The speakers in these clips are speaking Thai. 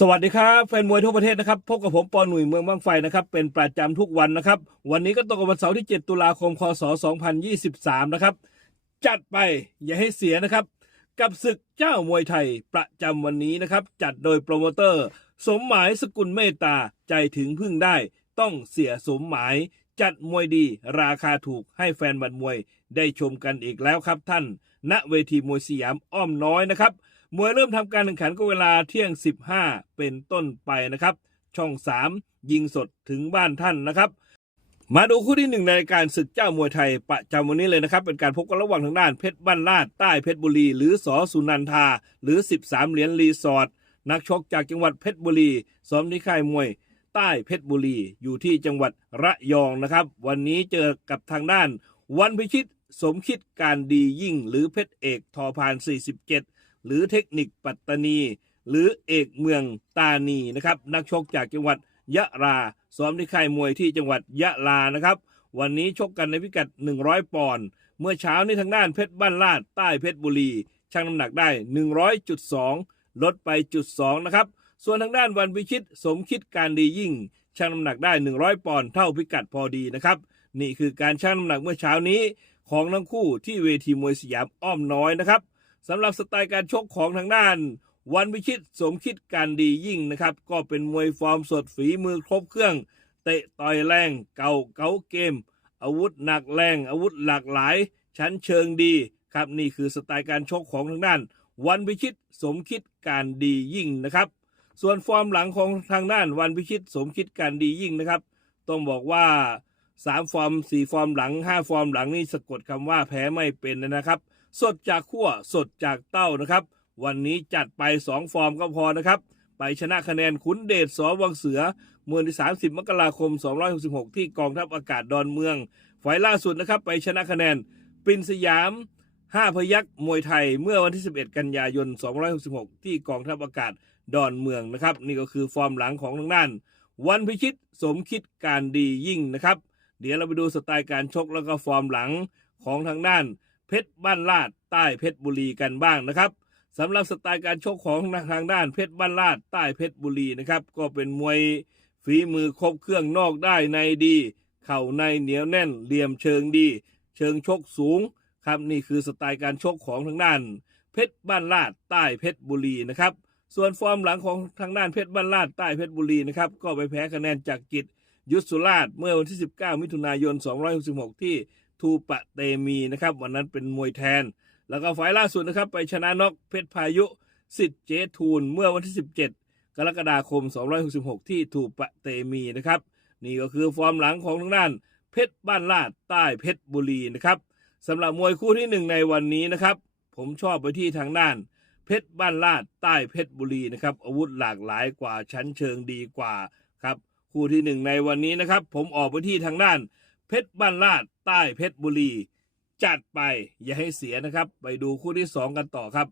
สวัสดีครับแฟนมวยทั่วประเทศนะครับพบกับผมปอหนุ่ยเมืองบางไฟนะครับเป็นประจำทุกวันนะครับ วันนี้ก็ตรงกับวันเสาร์ที่ 7 ตุลาคมคศ2023 นะครับ จัดไปอย่าให้เสียนะครับ กับศึกเจ้ามวยไทยประจำวันนี้นะครับ จัดโดยโปรโมเตอร์ สมหมายสกุลเมตตาใจถึงพึ่งได้ ต้องเสียสมหมาย จัดมวยดี ราคาถูกให้แฟนบัตรมวยได้ชมกันอีกแล้วครับท่าน ณเวทีมวยสยามอ้อมน้อยนะครับ มวยเริ่มทำการแข่งขันก็เวลาเที่ยง 15 เป็นต้นไปนะครับ ช่อง 3 ยิงสดถึงบ้านท่านนะครับ มาดูคู่ที่หนึ่งในรายการศึกเจ้ามวยไทยประจำวันนี้เลยนะครับ เป็นการพบกันระหว่างทางด้านเพชรบ้านลาดใต้เพชรบุรี หรือสอสุนันทา หรือ 13 เหรียญรีสอร์ทนักชกจากจังหวัดเพชรบุรีซ้อมที่ค่ายมวย ใต้เพชรบุรี อยู่ที่จังหวัดระยองนะครับ วันนี้เจอกับทางด้าน วันพิชิตสมคิดการดียิ่ง หรือเพชรเอกทอพาน 47 หรือเทคนิคปัตตานี หรือเอกเมืองตานีนะครับนักชกจากจังหวัดยะลาซ้อมที่ค่ายมวยที่จังหวัดยะลานะครับ วันนี้ชกกันในพิกัด 100 ปอนด์เมื่อเช้านี้ทางด้านเพชรบ้านลาดใต้เพชรบุรีชั่งน้ำหนักได้ 100.2 ลดไปจุด2นะครับส่วนทางด้านวันพิชิตสมคิดการดียิ่งชั่งน้ำหนักได้ 100 ปอนด์เท่าพิกัดพอดีนะครับนี่คือการชั่งน้ำหนักเมื่อเช้านี้ของทั้งคู่ที่เวทีมวยสยามอ้อมน้อยนะครับ สำหรับสไตล์การชกของทางด้าน วันพิชิตสมคิดการดียิ่งนะครับ ก็เป็นมวยฟอร์มสดฝีมือครบเครื่อง เตะต่อยแรง เก่าเก๋าเกม อาวุธหนักแรง อาวุธหลากหลาย ชั้นเชิงดีครับนี่คือสไตล์การชกของทางด้าน วันพิชิตสมคิดการดียิ่งนะครับ ส่วนฟอร์มหลังของทางด้านวันพิชิตสมคิดการดียิ่งนะครับ ต้องบอกว่าสามฟอร์มสี่ฟอร์มหลังห้าฟอร์มหลังนี่สะกดคำว่าแพ้ไม่เป็นนะครับ สดจากขั้วสดจากเต้านะครับ วันนี้จัดไป 2 ฟอร์มก็พอนะครับ ไปชนะคะแนนขุนเดชสอวังเสือเมื่อวันที่ 30 มกราคม 266 ที่กองทัพอากาศดอนเมืองฝ่ายล่าสุดนะครับ ไปชนะคะแนนปินสยาม5พยักมวยไทยเมื่อวันที่ 11 กันยายน 266 ที่กองทัพอากาศดอนเมืองนะครับ นี่ก็คือฟอร์มหลังของทางด้าน วันพิชิตสมคิดการดียิ่งนะครับ เดี๋ยวเราไปดูสไตล์การชกแล้วก็ฟอร์มหลังของทางด้าน เพชรบ้านลาดใต้เพชรบุรีกันบ้างนะครับสำหรับสไตล์การชกของทางด้านเพชรบ้านลาดใต้เพชรบุรีนะครับก็เป็นมวยฝีมือครบเครื่องนอกได้ในดี เข่าในเหนียวแน่นเหลี่ยมเชิงดี เชิงชกสูงครับนี่คือสไตล์การชกของทางด้าน เพชรบ้านลาดใต้เพชรบุรีนะครับส่วนฟอร์มหลังของทางด้านเพชรบ้านลาดใต้เพชรบุรีนะครับก็ไปแพ้คะแนนจากกิจยุทธสุราชเมื่อวันที่ 19 มิถุนายน 266 ที่ ทูปะเตมีนะครับวันนั้นเป็นมวยแทน แล้วก็ไฟล์ล่าสุดนะครับ ไปชนะนอกเพชรพายุสิทธิ์เจทูนเมื่อวันที่ 17 กรกฎาคม 266 ที่ทูปะเตมีนะครับ นี่ก็คือฟอร์มหลังของทางด้าน เพชรบ้านลาดใต้เพชรบุรีนะครับสำหรับมวยคู่ที่หนึ่งในวันนี้นะครับ ผมชอบไปที่ทางด้าน เพชรบ้านลาดใต้เพชรบุรีนะครับอาวุธหลากหลายกว่าชั้นเชิงดีกว่าครับคู่ที่หนึ่งในวันนี้นะครับ ผมออกไปที่ทางด้าน เพชรบ้านลาดใต้เพชรบุรี จัดไปอย่าให้เสียนะครับ ไปดูคู่ที่สองกันต่อครับ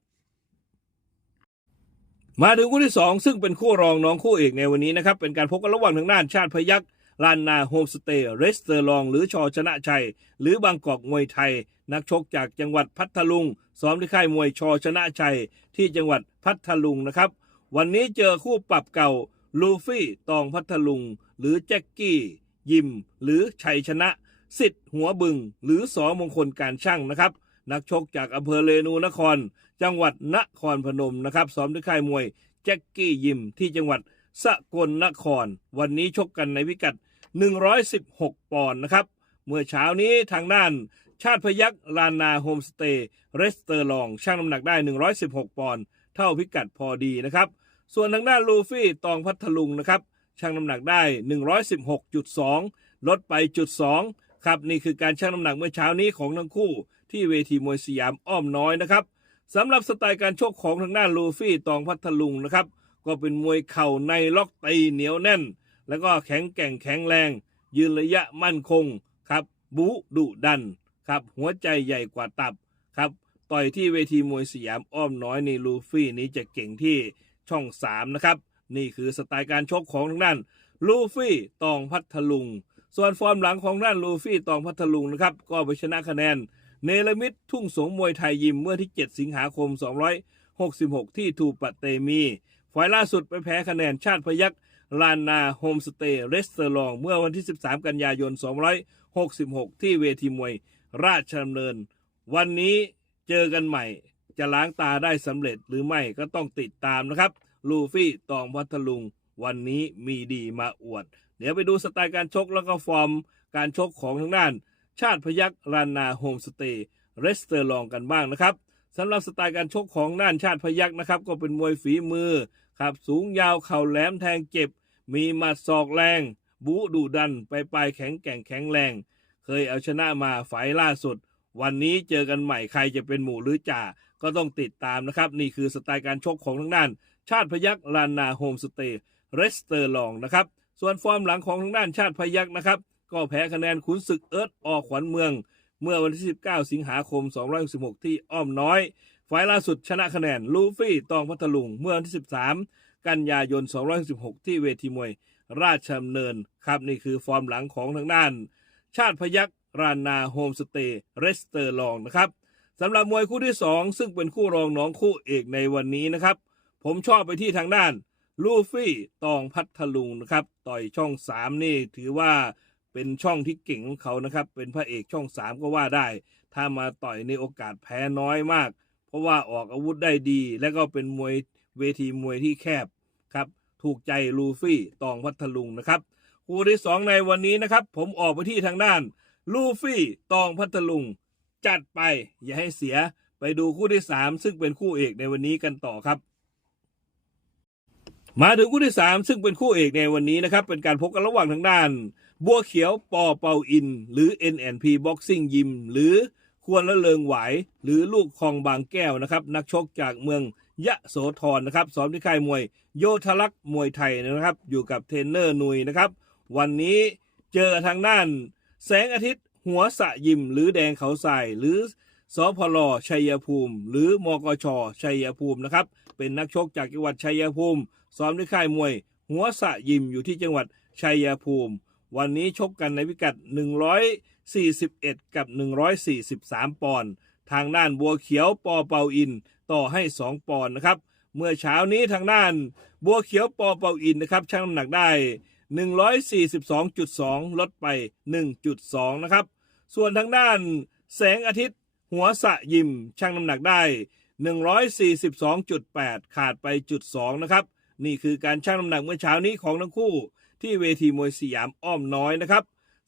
มาถึงคู่ที่สองซึ่งเป็นคู่รองน้องคู่เอกในวันนี้นะครับ เป็นการพบกันระหว่างทางด้านชาติพยักลานนาโฮมสเตย์เรสเตอร์ลอง หรือชอชนะชัย หรือบางกอกมวยไทย นักชกจากจังหวัดพัทลุงซ้อมที่ค่ายมวยชอชนะชัย ที่จังหวัดพัทลุงนะครับ วันนี้เจอคู่ปรับเก่าลูฟี่ตองพัทลุง หรือแจ็คกี้ ยิม หรือชัยชนะ สิทธิ์หัวบึง หรือสอมงคลการช่างนะครับ นักชกจากอำเภอเรนูนคร จังหวัดนครพนมนะครับซ้อมที่ค่ายมวยแจ็คกี้ยิมที่จังหวัดสกลนคร วันนี้ชกกันในพิกัด 116 ปอนด์นะครับ เมื่อเช้านี้ทางด้านชาติพยักลานนาโฮมสเตย์เรสเตอร์ลองช่างน้ำหนักได้ 116 ปอนด์เท่าพิกัดพอดีนะครับ ส่วนทางด้านลูฟี่ตองพัทลุงนะครับ ชั่งน้ำหนักได้ 116.2 ลดไปจุด2ครับนี่คือการชั่งน้ำหนักเมื่อเช้านี้ของทั้งคู่ ที่เวทีมวยสยามอ้อมน้อยนะครับสำหรับสไตล์การชกของทางด้านลูฟี่ตองพัทลุงนะครับก็เป็นมวยเข่าในล็อกตีเหนียวแน่น แล้วก็แข็งแกร่งแข็งแรง ยืนระยะมั่นคงครับบูดุดันครับหัวใจใหญ่กว่าตับครับต่อยที่เวทีมวยสยามอ้อมน้อยในลูฟี่นี้จะเก่งที่ช่อง 3 นะครับ นี่คือสไตล์การชกของทางด้านลูฟี่ตองพัทลุง ส่วนฟอร์มหลังของด้านลูฟี่ตองพัทลุงนะครับก็ไปชนะคะแนนเนลมิตทุ่งสงมวยไทยยิมเมื่อที่ 7 สิงหาคม 266 ที่ทูปะเตมีไฟล์ล่าสุดไปแพ้คะแนนชาติพยักลานนาโฮมสเตย์เรสเตอรองเมื่อวันที่ 13 กันยายน 266 ที่เวทีมวยราชดำเนิน วันนี้เจอกันใหม่จะล้างตาได้สำเร็จหรือไม่ก็ต้องติดตามนะครับ ลูฟี่ตองพัทลุง วันนี้มีดีมาอวด เดี๋ยวไปดูสไตล์การชกแล้วก็ฟอร์ม การชกของทางด้าน ชาติพยักลานาโฮมสเตย์เรสเตอร์ลองกันบ้างนะครับสำหรับสไตล์การชกของด้านชาติพยักนะครับ ก็เป็นมวยฝีมือครับสูงยาวเข่าแหลมแทงเจ็บ มีหมัดศอกแรง บูดุดันไปปลายแข็งแกร่งแข็งแรง เคยเอาชนะมาไฟล์ล่าสุด วันนี้เจอกันใหม่ใครจะเป็นหมู่หรือจ่าก็ต้องติดตามนะครับ นี่คือสไตล์การชกของทางด้าน ชาติพยักลานนาโฮมสเตย์เรสเตอร์ลองนะครับ ส่วนฟอร์มหลังของทางด้านชาติพยักนะครับ ก็แพ้คะแนนขุนศึกเอิร์ธออกขวัญเมือง เมื่อวันที่ 19 สิงหาคม216ที่อ้อมน้อยไฟล์ล่าสุดชนะคะแนนลูฟี่ตองพัทลุงเมื่อวันที่ 13 กันยายน216ที่เวทีมวย ราชดำเนินครับนี่คือฟอร์มหลังของทางด้าน ชาติพยักรานนาโฮมสเตย์เรสเตอร์ลองนะครับสำหรับมวยคู่ที่ 2 ซึ่งเป็นคู่รองน้องคู่เอกในวันนี้นะครับ ผมชอบไปที่ทางด้านลูฟี่ตองพัทลุงนะครับ ต่อยช่อง 3 นี่ถือว่าเป็นช่องที่เก่งของเขานะครับ เป็นพระเอกช่อง 3 ก็ว่าได้ ถ้ามาต่อยในโอกาสแพ้น้อยมาก เพราะว่าออกอาวุธได้ดี และก็เป็นมวยเวทีมวยที่แคบครับ ถูกใจลูฟี่ตองพัทลุงนะครับคู่ที่ 2 ในวันนี้นะครับ ผมออกไปที่ทางด้านลูฟี่ตองพัทลุง จัดไปอย่าให้เสียไปดูคู่ที่ 3 ซึ่งเป็นคู่เอกในวันนี้กันต่อครับ มาถึงคู่ที่ 3 ซึ่งเป็นคู่เอกในวันนี้นะครับ เป็นการพบกันระหว่างทางด้าน บัวเขียวปอเปาอิน หรือ NNP Boxing Gym หรือควรละเลิงไหว หรือลูกคองบางแก้วนะครับ นักชกจากเมืองยะโสธรนะครับซ้อมที่ค่ายมวยโยธลักษ์มวยไทยนะครับ อยู่กับเทรนเนอร์นุยนะครับ วันนี้เจอทางด้าน แสงอาทิตย์หัวสะยิมหรือแดงเขาใส่หรือ สพลชัยภูมิ หรือมกชชัยภูมินะครับ เป็นนักชกจากจังหวัดชัยภูมิซ้อมที่ค่ายมวย หัวสะยิมอยู่ที่จังหวัดชัยภูมิ วันนี้ชกกันในพิกัด 141 กับ 143 ปอนด์ทางด้านบัวเขียวปอเปาอิน ต่อให้ 2 ปอนด์นะครับ เมื่อเช้านี้ทางด้านบัวเขียวปอเปาอินนะครับชั่งน้ำหนักได้ 142.2 ลดไป 1.2 นะครับ ส่วนทางด้านแสงอาทิตย์ หัวสะยิมชั่งน้ำหนักได้ 142.8 ขาดไปจุด2นะครับ นี่คือการชั่งน้ำหนักเมื่อเช้านี้ของทั้งคู่ ที่เวทีมวยสยามอ้อมน้อยนะครับ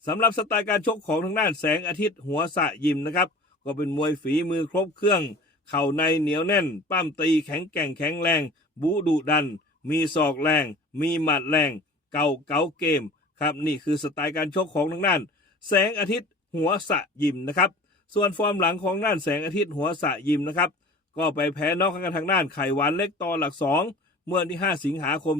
สำหรับสไตล์การชกของทางด้านแสงอาทิตย์หัวสะยิมนะครับ ก็เป็นมวยฝีมือครบเครื่อง เข่าในเหนียวแน่นปั้มตีแข็งแกร่งแข็งแรง บูดุดัน มีศอกแรง มีหมัดแรง เก่าเก๋าเกมครับนี่คือสไตล์การชกของทางด้าน แสงอาทิตย์หัวสะยิมนะครับ ส่วนฟอร์มหลังของด้านแสงอาทิตย์หัวสะยิมนะครับ ก็ไปแพ้นอกกันทางด้านไข่หวานเล็กต่อหลักสองเมื่อที่ 5 สิงหาคม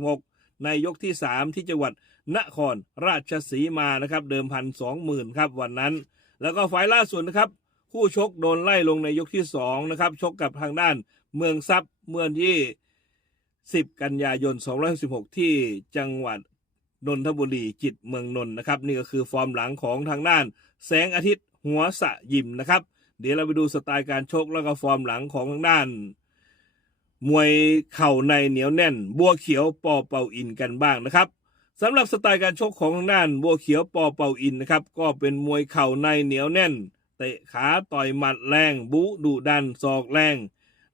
266 ในยกที่ 3 ที่จังหวัดนครราชสีมานะครับ เดิมพันสองหมื่นครับวันนั้น แล้วก็ไฟล์ล่าสุดนะครับ คู่ชกโดนไล่ลงในยกที่2นะครับชกกับทางด้านเมืองซับเมื่อที่ 10 กันยายน216ที่จังหวัดนนทบุรีจิตเมืองนนนะครับ นี่ก็คือฟอร์มหลังของทางด้าน แสงอาทิตย์ หัวสะยิมนะครับ เดี๋ยวเราไปดูสไตล์การชกแล้วก็ฟอร์มหลังของทางด้าน มวยเข่าในเหนียวแน่น บัวเขียวปอเปาอินกันบ้างนะครับสำหรับสไตล์การชกของทางด้านบัวเขียวปอเปาอินนะครับก็เป็นมวยเข่าในเหนียวแน่นเตะขาต่อยหมัดแรงบุดุดันศอกแรง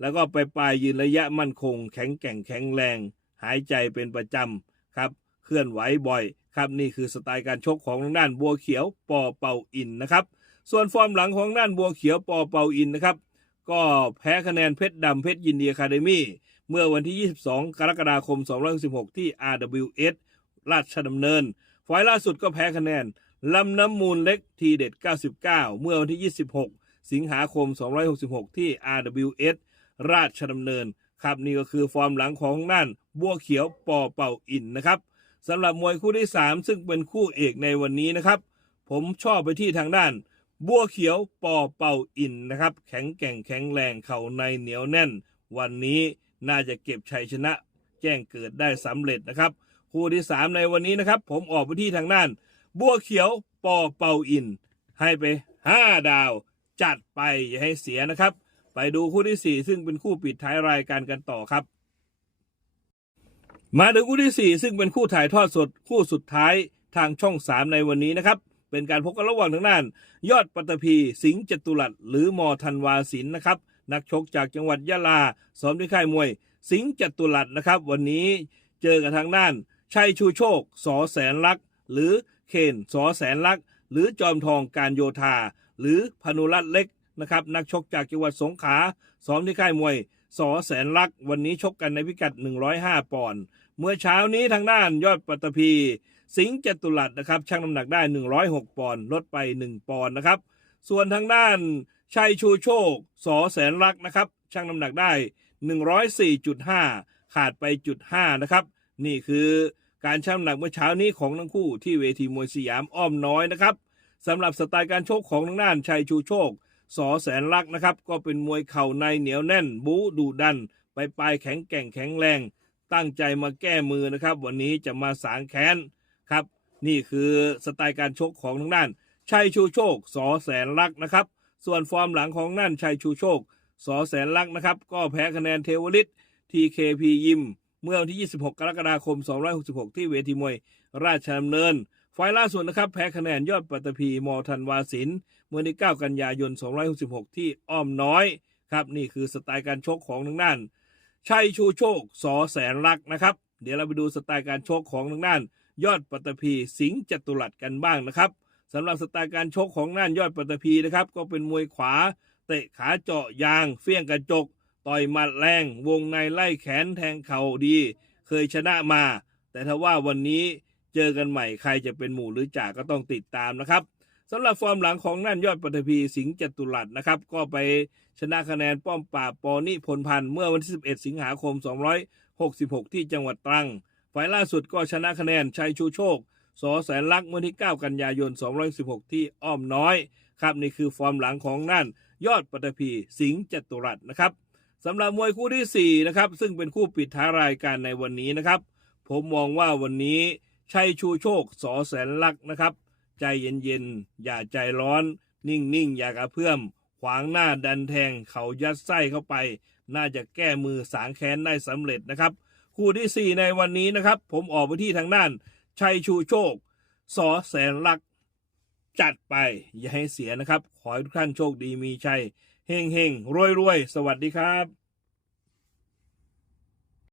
แล้วก็ไปปลายยืนระยะมั่นคง แข็งแกร่งแข็งแรง หายใจเป็นประจำครับ เคลื่อนไหวบ่อย ครับนี่คือสไตล์การชกของทางด้านบัวเขียวปอเปาอินนะครับ ส่วนฟอร์มหลังของด้านบัวเขียวปอเปาอินนะครับ ก็แพ้คะแนนเพชรดำเพชรยินดีอะคาเดมี่เมื่อวันที่ 22 กรกฎาคม216ที่ RWS ราชดำเนินไฟล์ล่าสุดก็แพ้คะแนนลำน้ำมูลเล็กทีเด็ด 99 เมื่อวันที่ 26 สิงหาคม 266 ที่ RWS ราชดำเนิน ครับนี่ก็คือฟอร์มหลังของทางด้านบัวเขียวปอเป่าอินนะครับสำหรับมวยคู่ที่ 3 ซึ่งเป็นคู่เอกในวันนี้นะครับ ผมชอบไปที่ทางด้าน บัวเขียวปอเป่าอินนะครับ แข็งแกร่งแข็งแรงเข่าในเหนียวแน่น วันนี้น่าจะเก็บชัยชนะ แจ้งเกิดได้สำเร็จนะครับ คู่ที่ 3 ในวันนี้นะครับ ผมออกไปที่ทางด้าน บัวเขียวปอเป่าอิน ให้ไป 5 ดาว จัดไปอย่าให้เสียนะครับ ไปดูคู่ที่ 4 ซึ่งเป็นคู่ปิดท้ายรายการกันต่อครับ มาถึงคู่ที่ 4 ซึ่งเป็นคู่ถ่ายทอดสดคู่สุดท้ายทางช่อง 3 ในวันนี้นะครับ เป็นการพบกันระหว่างทางด้าน ยอดปัตตภีสิงห์จตุรัสหรือมอธันวาสินนะครับ นักชกจากจังหวัดยะลาซ้อมที่ค่ายมวย สิงห์จตุรัสนะครับ วันนี้เจอกับทางด้าน ชัยชูโชคสอแสนลักษ์หรือเคนสอแสนลักษ์หรือจอมทองการโยธา หรือพนุรัตเล็กนะครับนักชกจากจังหวัดสงขลาซ้อมที่ค่ายมวยสอแสนลักษ์วันนี้ชกกันในพิกัด 105 ปอนด์เมื่อเช้านี้ทางด้านยอดปัตตภี สิงห์จตุรัสนะครับชั่งน้ำหนักได้ 106 ปอนด์ลดไป 1 ปอนด์นะครับ ส่วนทางด้านชัยชูโชคสอแสนลักนะครับชั่งน้ำหนักได้ 104.5 ขาดไปจุด5นะครับ นี่คือการชั่งน้ำหนักเมื่อเช้านี้ของทั้งคู่ที่เวทีมวยสยามอ้อมน้อยนะครับสำหรับสไตล์การชกของทางด้านชัยชูโชคสอแสนลักนะครับ ก็เป็นมวยเข่าในเหนียวแน่น บู๊ดุดัน ไปปลายแข็งแกร่งแข็งแรง ตั้งใจมาแก้มือนะครับ วันนี้จะมาสางแค้น ครับ นี่คือสไตล์การชกของทางด้านชัยชูโชคสอแสนลักษ์นะครับ ส่วนฟอร์มหลังของนั่นชัยชูโชคสอแสนลักษ์นะครับ ก็แพ้คะแนนเทวลิต TKP ยิม เมื่อวันที่ 26 กรกฎาคม 266 ที่เวทีมวย ราชดำเนินไฟล์ล่าสุดนะครับ แพ้คะแนนยอดปัตภีมอธันวาสิน เมื่อวันที่ 9 กันยายน 266 ที่อ้อมน้อยครับ นี่คือสไตล์การชกของทางด้านชัยชูโชคสอแสนลักษ์นะครับ เดี๋ยวเราไปดูสไตล์การชกของทางด้าน ยอดปัตตภีสิงห์จตุรัสกันบ้างนะครับสำหรับสไตล์การชกของน่านยอดปัตตภีนะครับ ก็เป็นมวยขวา เตะขาเจาะยาง เฟี้ยงกระจก ต่อยหมัดแรง วงในไล่แขนแทงเข่าดี เคยชนะมา แต่ถ้าว่าวันนี้เจอกันใหม่ใครจะเป็นหมู่หรือจ่าก็ต้องติดตามนะครับสำหรับฟอร์มหลังของน่านยอดปัตภีสิงห์จตุรัสนะครับ ก็ไปชนะคะแนนป้อมปราบปอนิพลพันธ์เมื่อวันที่ 11 สิงหาคม 266 ที่จังหวัดตรัง ฝ่ายล่าสุดก็ชนะคะแนนชัยชูโชค สอแสนลักษ์เมื่อที่ 9 กันยายน 216 ที่อ้อมน้อย ครับนี่คือฟอร์มหลังของนั่น ยอดปัตภีสิงห์จตุรัสนะครับสำหรับมวยคู่ที่ 4 นะครับ ซึ่งเป็นคู่ปิดท้ายรายการในวันนี้นะครับ ผมมองว่าวันนี้ชัยชูโชค สอแสนลักษ์นะครับ ใจเย็นๆ อย่าใจร้อน นิ่งๆ อย่ากระเพื่อม ขวางหน้าดันแทง เขายัดไส้เข้าไป น่าจะแก้มือสางแค้นได้สำเร็จนะครับ คู่ที่ 4 ในวันนี้นะครับ ผมออกไปที่ทางด้าน ชัยชูโชค สอแสนรัก จัดไป อย่าให้เสียนะครับ ขอให้ทุกท่านโชคดีมีชัยเฮงเฮงรวยรวยสวัสดีครับ